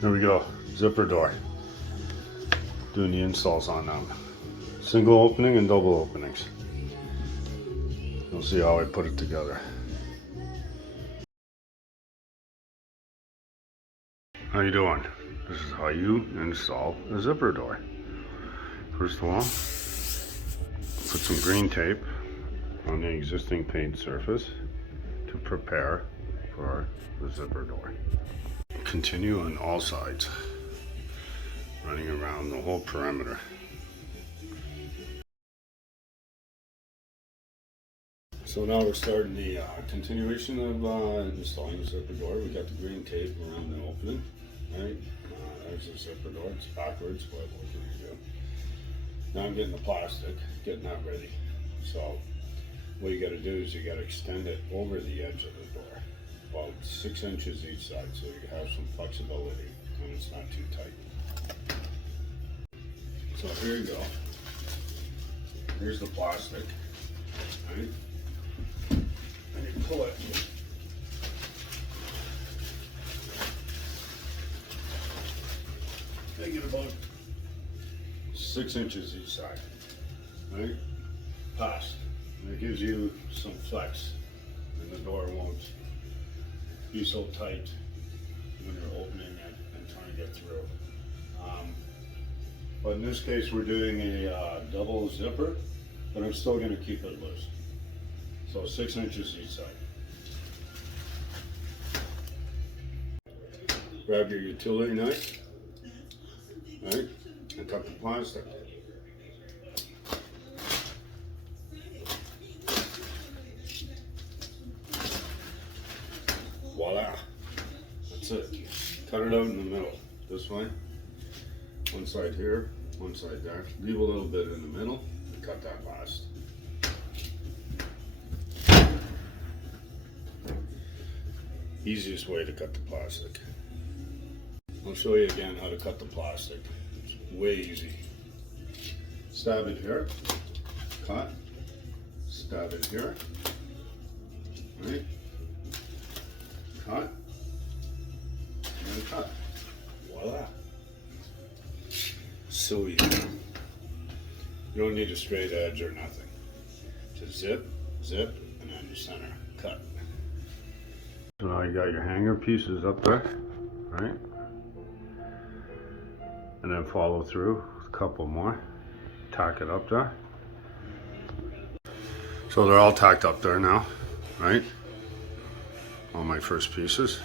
Here we go, zipper door. Doing the installs on them. Single opening and double openings. You'll see how I put it together. How you doing? This is how you install a zipper door. First of all, put some green tape on the existing paint surface to prepare for the zipper door. Continue on all sides, running around the whole perimeter. So now we're starting the continuation of installing the zipper door. We got the green tape around the opening, right? There's the zipper door. It's backwards, but what can you do? Now I'm getting the plastic, getting that ready. So what you got to do is you got to extend it over the edge of the door, about 6 inches each side, so you have some flexibility and it's not too tight. So here you go. Here's the plastic, right? And you pull it. Make it about 6 inches each side, right? Past. And it gives you some flex, and the door won't be so tight when you're opening it and trying to get through. But in this case, we're doing a double zipper, but I'm still going to keep it loose. So 6 inches each side. Grab your utility knife, right, and cut the plastic. Voila, that's it. Cut it out in the middle, this way. One side here, one side there. Leave a little bit in the middle and cut that last. Easiest way to cut the plastic. I'll show you again how to cut the plastic. It's way easy. Stab it here, cut, stab it here, right, cut, and then cut. Voila. So easy. You don't need a straight edge or nothing. Just zip, zip, and then the center, cut. So now you got your hanger pieces up there, right? And then follow through with a couple more. Tack it up there. So they're all tacked up there now, right? All my first pieces.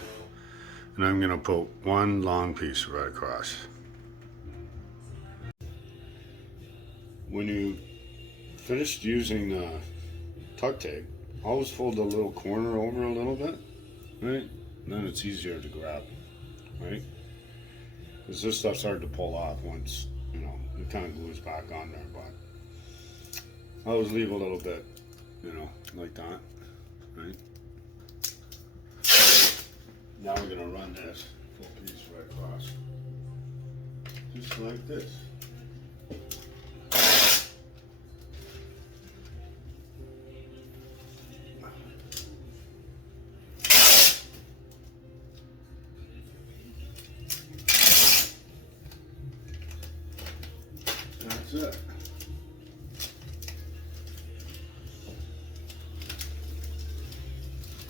And I'm gonna put one long piece right across. When you finished using the tuck tape, always fold the little corner over a little bit, right? And then it's easier to grab, right? Because this stuff's hard to pull off once, you know, it kind of glues back on there, but I always leave a little bit, you know, like that, right? Now we're gonna run this full piece right across, just like this. That's it.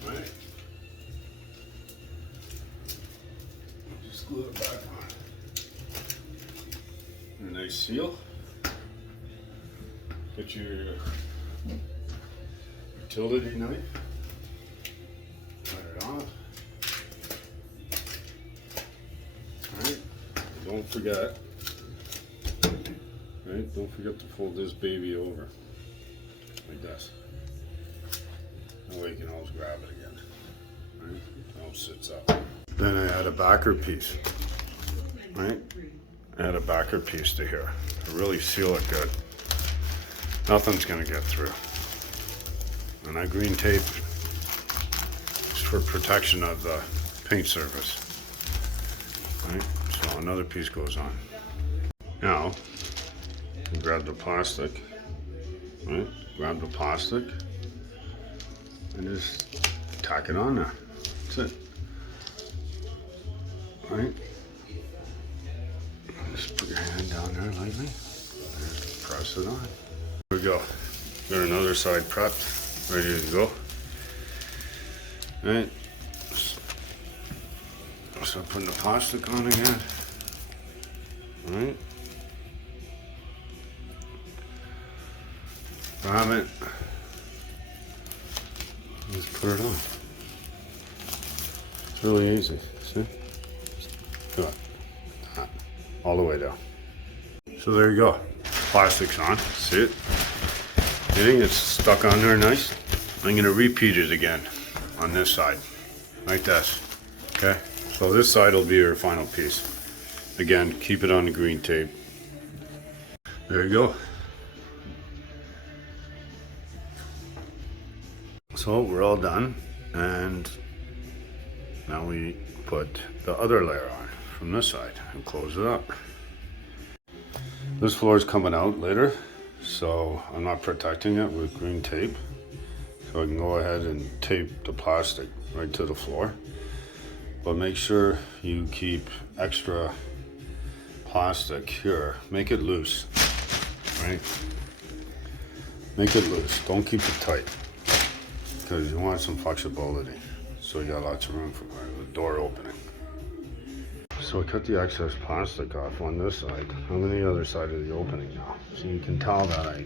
Right. Just glue it back on. A nice seal. Get your utility knife. Cut it off. Alright. Don't forget. Right? Don't forget to fold this baby over. Like this. That way you can always grab it again. Right? It all sits up. Then I add a backer piece. Right? Add a backer piece to here. To really seal it good. Nothing's gonna get through. And that green tape is for protection of the paint surface. Right? So another piece goes on. Now, grab the plastic, right? Grab the plastic and just tack it on there. That's it. Right? lightly. Press it on. Here we go. Got another side prepped, ready to go. All right. So putting the plastic on again. All right. Grab it. Just put it on. It's really easy. See? Look at that. All the way down. So there you go. Plastic's on. See it? You think it's stuck on there nice? I'm gonna repeat it again on this side, like this. Okay? So this side will be your final piece. Again, keep it on the green tape. There you go. So we're all done, and now we put the other layer on from this side and close it up. This floor is coming out later, so I'm not protecting it with green tape. So I can go ahead and tape the plastic right to the floor. But make sure you keep extra plastic here. Make it loose, right? Make it loose, don't keep it tight, because you want some flexibility. So you got lots of room for the door opening. So I cut the excess plastic off on this side. I'm on the other side of the opening now. So you can tell that I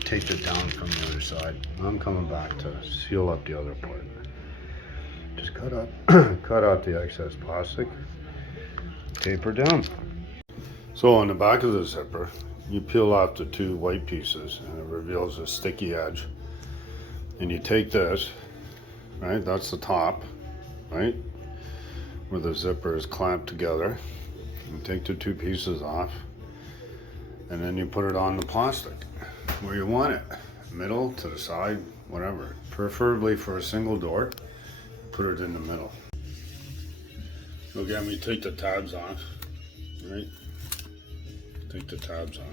taped it down from the other side. I'm coming back to seal up the other part. Just cut out the excess plastic, taper down. So on the back of the zipper, you peel off the two white pieces and it reveals a sticky edge. And you take this, right, that's the top, right, where the zipper is clamped together. You take the two pieces off, and then you put it on the plastic where you want it, middle, to the side, whatever. Preferably for a single door, put it in the middle. So again, we take the tabs off, right? Take the tabs off.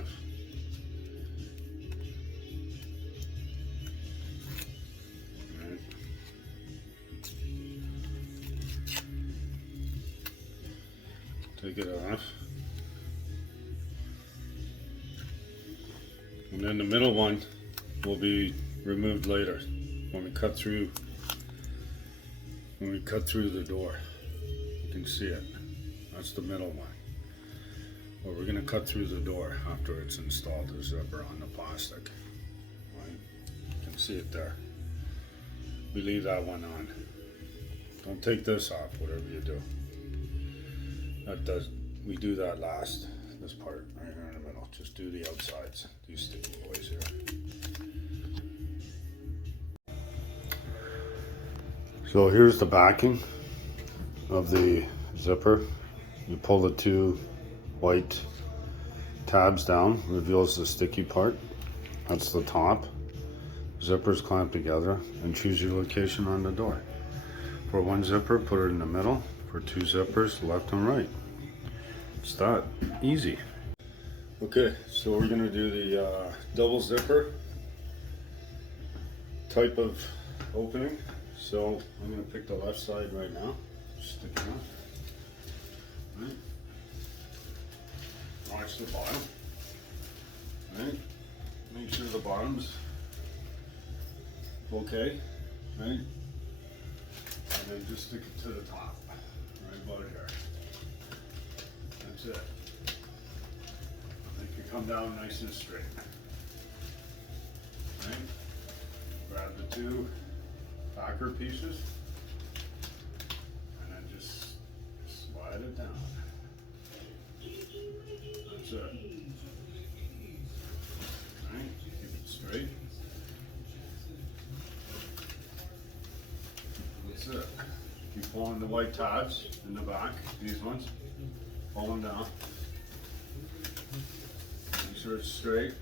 Right. Take it off. And then the middle one will be removed later when we cut through the door. You can see it. That's the middle one. Well, we're going to cut through the door after it's installed the zipper on the plastic. Right? You can see it there. We leave that one on. Don't take this off, whatever you do. We do that last. This part right here in the middle. Just do the outsides. These sticky boys here. So here's the backing of the zipper. You pull the two white tabs down, reveals the sticky part. That's the top. Zippers clamped together, and choose your location on the door. For one zipper, put it in the middle. For two zippers, left and right. It's that easy. Okay, so we're gonna do the double zipper type of opening. So I'm gonna pick the left side right now. Stick it on. Right. Watch the bottom. Right. Make sure the bottom's okay. Right. And then just stick it to the top. Right about here. That's it. Make it come down nice and straight. Right. Grab the two backer pieces and then just slide it down. That's it. Right, keep it straight. That's it. Keep pulling the white tabs in the back, these ones. Pull them down. Make sure it's straight.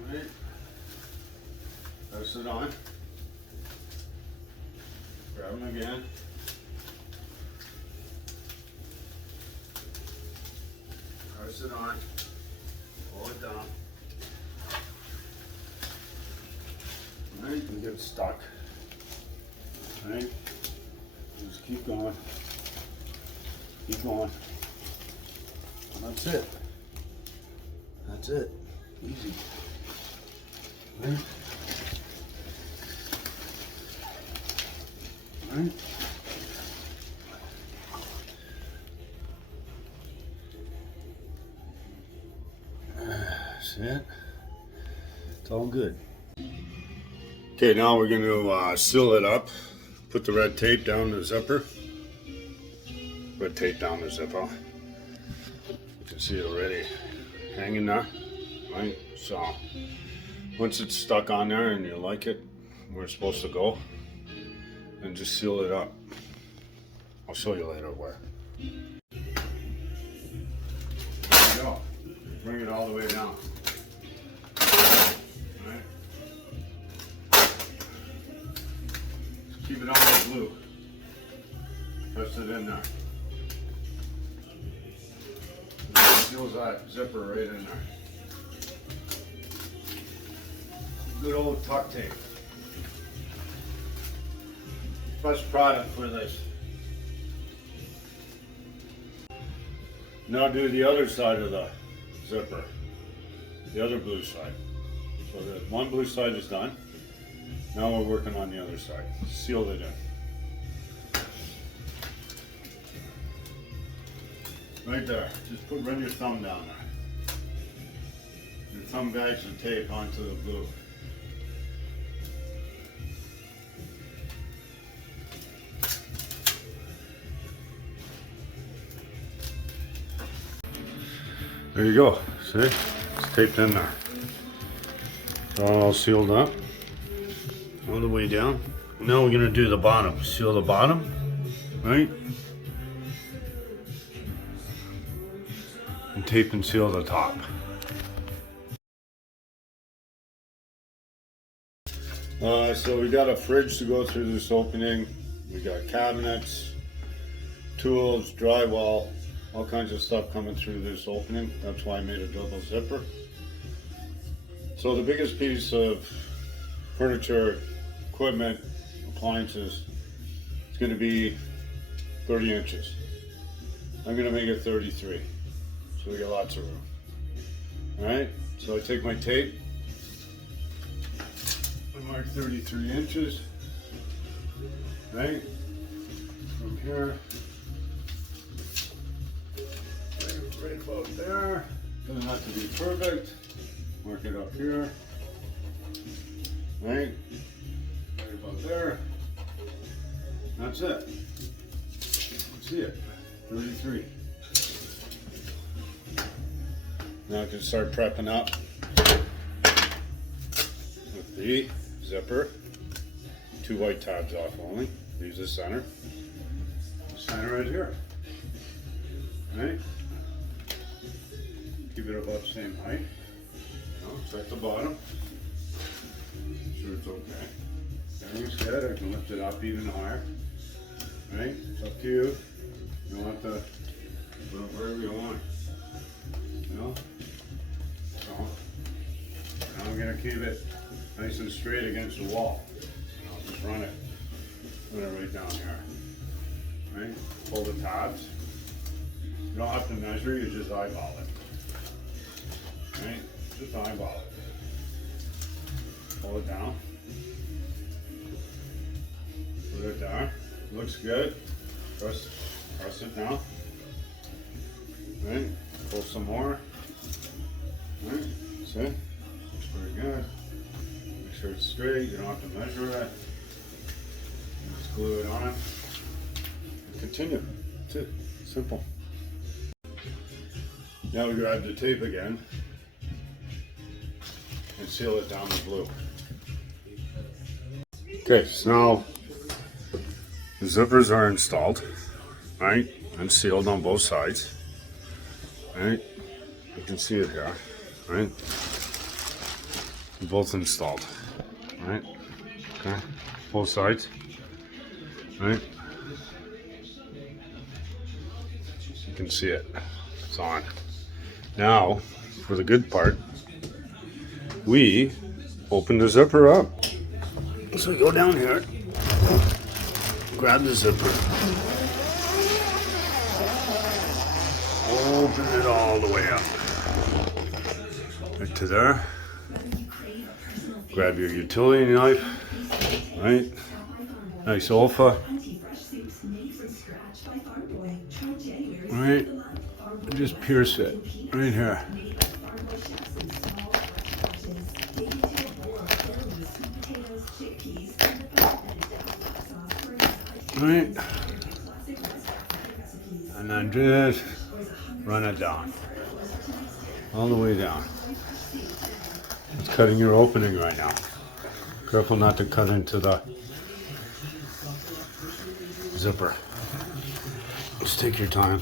All right. Press it on. Grab them again. Press it on. Pull it down. Alright, you get stuck. Alright, just keep going. Keep going. That's it. That's it. Easy. Right. Right. That's it. It's all good. Okay, now we're going to seal it up. Put the red tape down the zipper. Red tape down the zipper. You can see it already hanging there. Right? So once it's stuck on there and you like it where it's supposed to go, then just seal it up. I'll show you later where. There you go. Bring it all the way down. Right. Keep it on the glue. Press it in there. Seals that zipper right in there. Good old tuck tape. Best product for this. Now do the other side of the zipper. The other blue side. So the one blue side is done. Now we're working on the other side. Seal it in. Right there. Just run your thumb down there. Your thumb guides the tape onto the blue. There you go. See? It's taped in there. It's all sealed up. All the way down. Now we're going to do the bottom. Seal the bottom. Right? And tape and seal the top. So we got a fridge to go through this opening. We got cabinets, tools, drywall, all kinds of stuff coming through this opening. That's why I made a double zipper. So the biggest piece of furniture, equipment, appliances, it's going to be 30 inches. I'm going to make it 33. So we got lots of room. Alright, so I take my tape, I mark 33 inches, right, from here, right about there, doesn't have to be perfect, mark it up here, right about there, that's it, see it, 33. Now I can start prepping up with the zipper. 2 white tabs off only. Leaves the center. Center right here. Right? Keep it about the same height. Check the bottom. Make sure it's okay. Everything's good. I can lift it up even higher. Right? It's up to you. You don't have to put it wherever you want. You know? So, now I'm going to keep it nice and straight against the wall. And I'll just run it right down here. Right? Pull the tabs. You don't have to measure, you just eyeball it. Right? Just eyeball it. Pull it down. Put it down. Looks good. Press it down. Right? Pull some more. Right? See? Looks pretty good. Make sure it's straight. You don't have to measure it. Just glue it on. And continue. That's it. Simple. Now we grab the tape again and seal it down with blue. Okay, so now the zippers are installed, right, and sealed on both sides. Right, you can see it here, right? Both installed, right? Okay, both sides, right? You can see it, it's on. Now, for the good part, we open the zipper up. So we go down here, grab the zipper, open it all the way up. Right to there. Grab your utility knife, right? Nice Olfa. Right? And just pierce it right here. Right? And then just run it down. All the way down. It's cutting your opening right now. Careful not to cut into the zipper. Just take your time.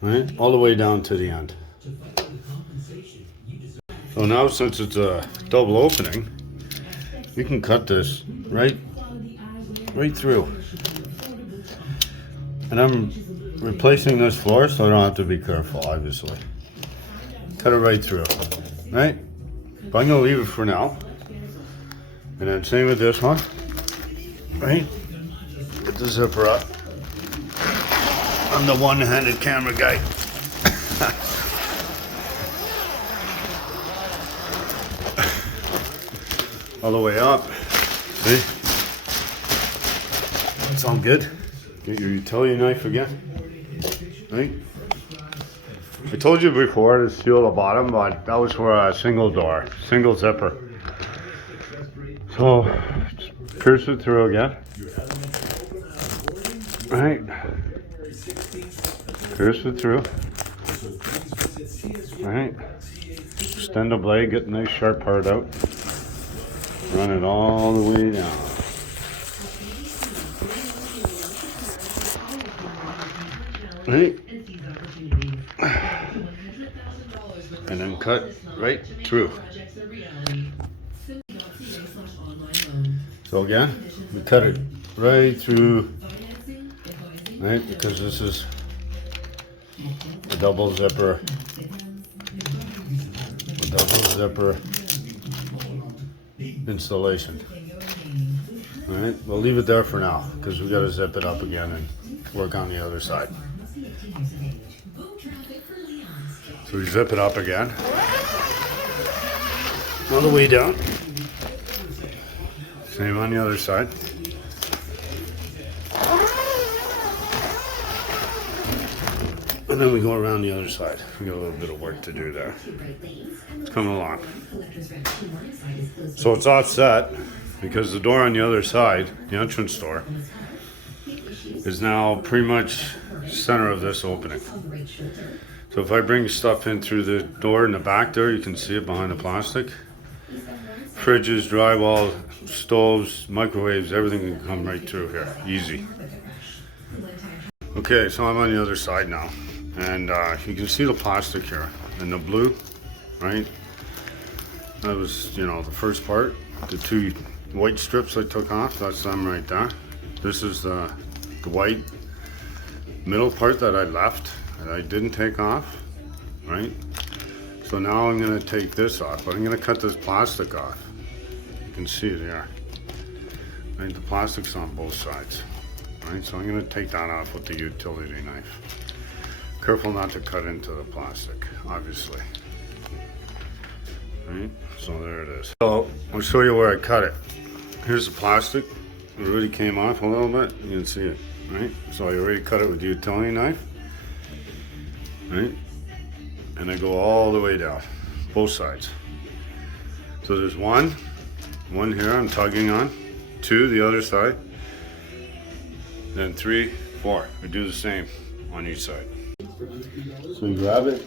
Right? All the way down to the end. So now, since it's a double opening, you can cut this right through. And I'm replacing this floor, so I don't have to be careful, obviously. Cut it right through, right? But I'm gonna leave it for now. And then same with this one, right? Get the zipper up. I'm the one-handed camera guy. All the way up, see? It's all good. Get your utility knife again, right? I told you before to seal the bottom, but that was for a single door, single zipper. So, just pierce it through again. Right? Pierce it through. Right? Extend the blade, get the nice sharp part out. Run it all the way down. Right? And then cut right through. So again, we cut it right through, right? Because this is a double zipper. A double zipper installation. All right, we'll leave it there for now because we got to zip it up again and work on the other side. So we zip it up again, all the way down. Same on the other side. And then we go around the other side. We got a little bit of work to do there. It's coming along. So it's offset because the door on the other side, the entrance door, is now pretty much center of this opening. So if I bring stuff in through the door in the back there, you can see it behind the plastic. Fridges, drywall, stoves, microwaves, everything can come right through here, easy. Okay, so I'm on the other side now. And you can see the plastic here and the blue, right? That was, you know, the first part. The two white strips I took off, that's them right there. This is the white middle part that I left that I didn't take off, right? So now I'm gonna take this off, but I'm gonna cut this plastic off. You can see it here, right? The plastic's on both sides, right? So I'm gonna take that off with the utility knife. Careful not to cut into the plastic, obviously. Right, so there it is. So I'll show you where I cut it. Here's the plastic. It already came off a little bit. You can see it, right? So I already cut it with the utility knife, right? And I go all the way down, both sides. So there's one here I'm tugging on, two the other side, then 3, 4. We do the same on each side. So you grab it,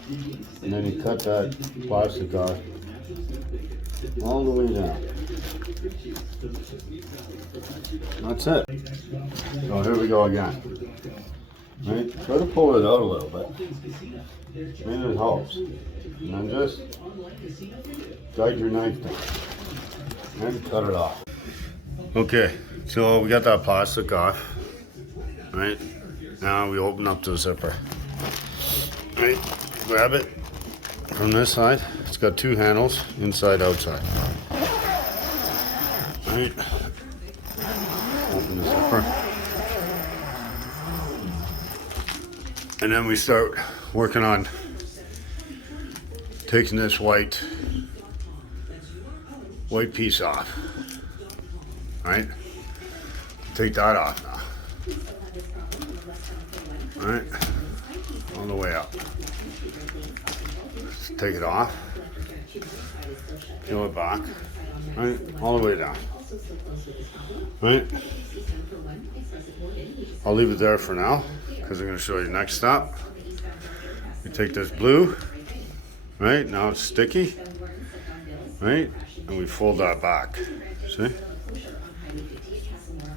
and then you cut that plastic off all the way down. That's it. So here we go again. Right? Try to pull it out a little bit. And it helps. And then just guide your knife down. And cut it off. Okay, so we got that plastic off. Right? Now we open up the zipper. Right, grab it from this side. It's got 2 handles, inside, outside. Right, open the zipper. And then we start working on taking this white piece off. All right? Take that off now. All right? All the way up. Just take it off. Peel it back. All right? All the way down. All right? I'll leave it there for now because I'm going to show you next step. You take this blue, right? Now it's sticky, right? And we fold that back. See?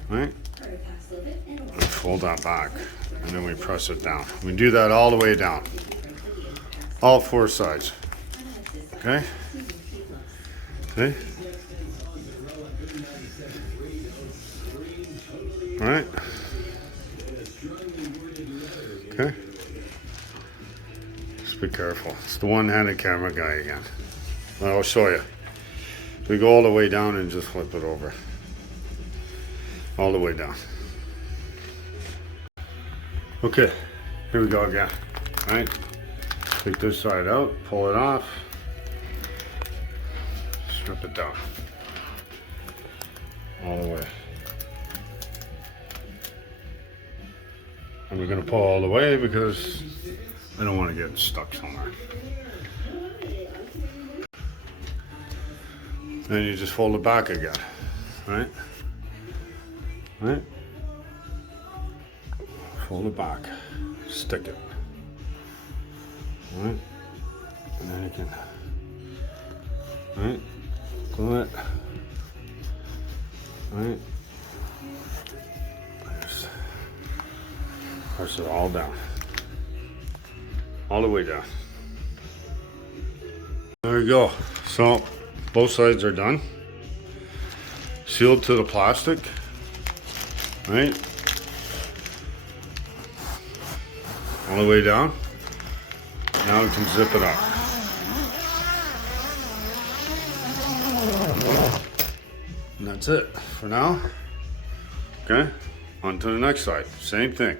Right? And fold that back. And then we press it down. We do that all the way down. All four sides. Okay? See? All right? Okay. Just be careful. It's the one-handed camera guy again. Well, I'll show you. We go all the way down and just flip it over. All the way down. Okay. Here we go again. All right. Take this side out. Pull it off. Strip it down. All the way. And we're going to pull all the way because I don't want to get stuck somewhere. Then you just fold it back again, right? Right? Fold it back, stick it, right? And then you can, right? Glue it, right? Just press it all down, all the way down. There you go. So both sides are done. Sealed to the plastic, right? All the way down. Now we can zip it up. And that's it for now. Okay, on to the next side. Same thing.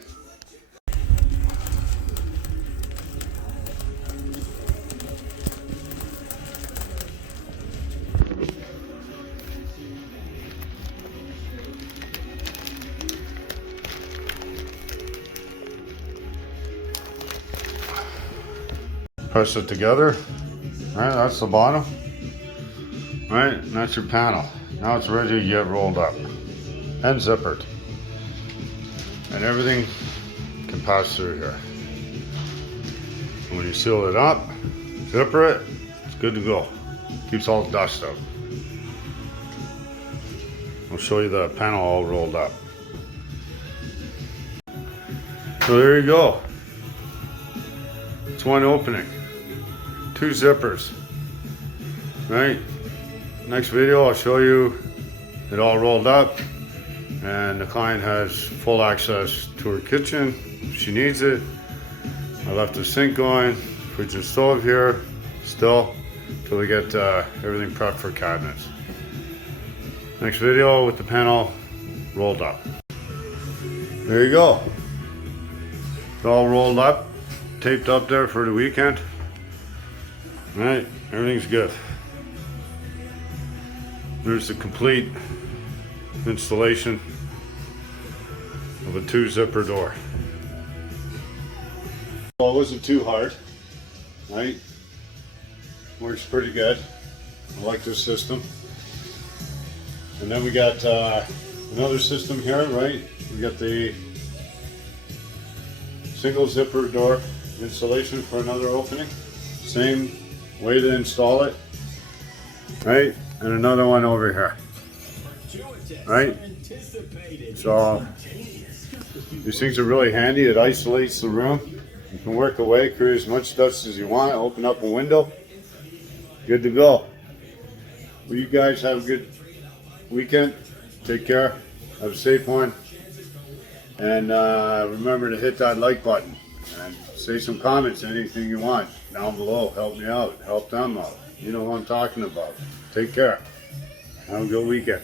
Press it together. Right, that's the bottom. Right, and that's your panel. Now it's ready to get rolled up and zippered. And everything can pass through here. And when you seal it up, zipper it, it's good to go. Keeps all the dust out. I'll show you the panel all rolled up. So there you go. It's one opening. 2 zippers, right? Next video I'll show you it all rolled up and the client has full access to her kitchen if she needs it. I left the sink going, fridge and stove here still till we get everything prepped for cabinets. Next video with the panel rolled up. There you go. It's all rolled up, taped up there for the weekend. Right, everything's good. There's the complete installation of a 2-zipper door. Well, it wasn't too hard, right? Works pretty good. I like this system. And then we got another system here, right? We got the single zipper door installation for another opening. Same way to install it, right? And another one over here, right? So these things are really handy. It isolates the room. You can work away, create as much dust as you want, open up a window, good to go. Well, you guys have a good weekend. Take care. Have a safe one. And remember to hit that like button and say some comments, anything you want down below. Help me out, help them out. You know what I'm talking about. Take care. Have a good weekend.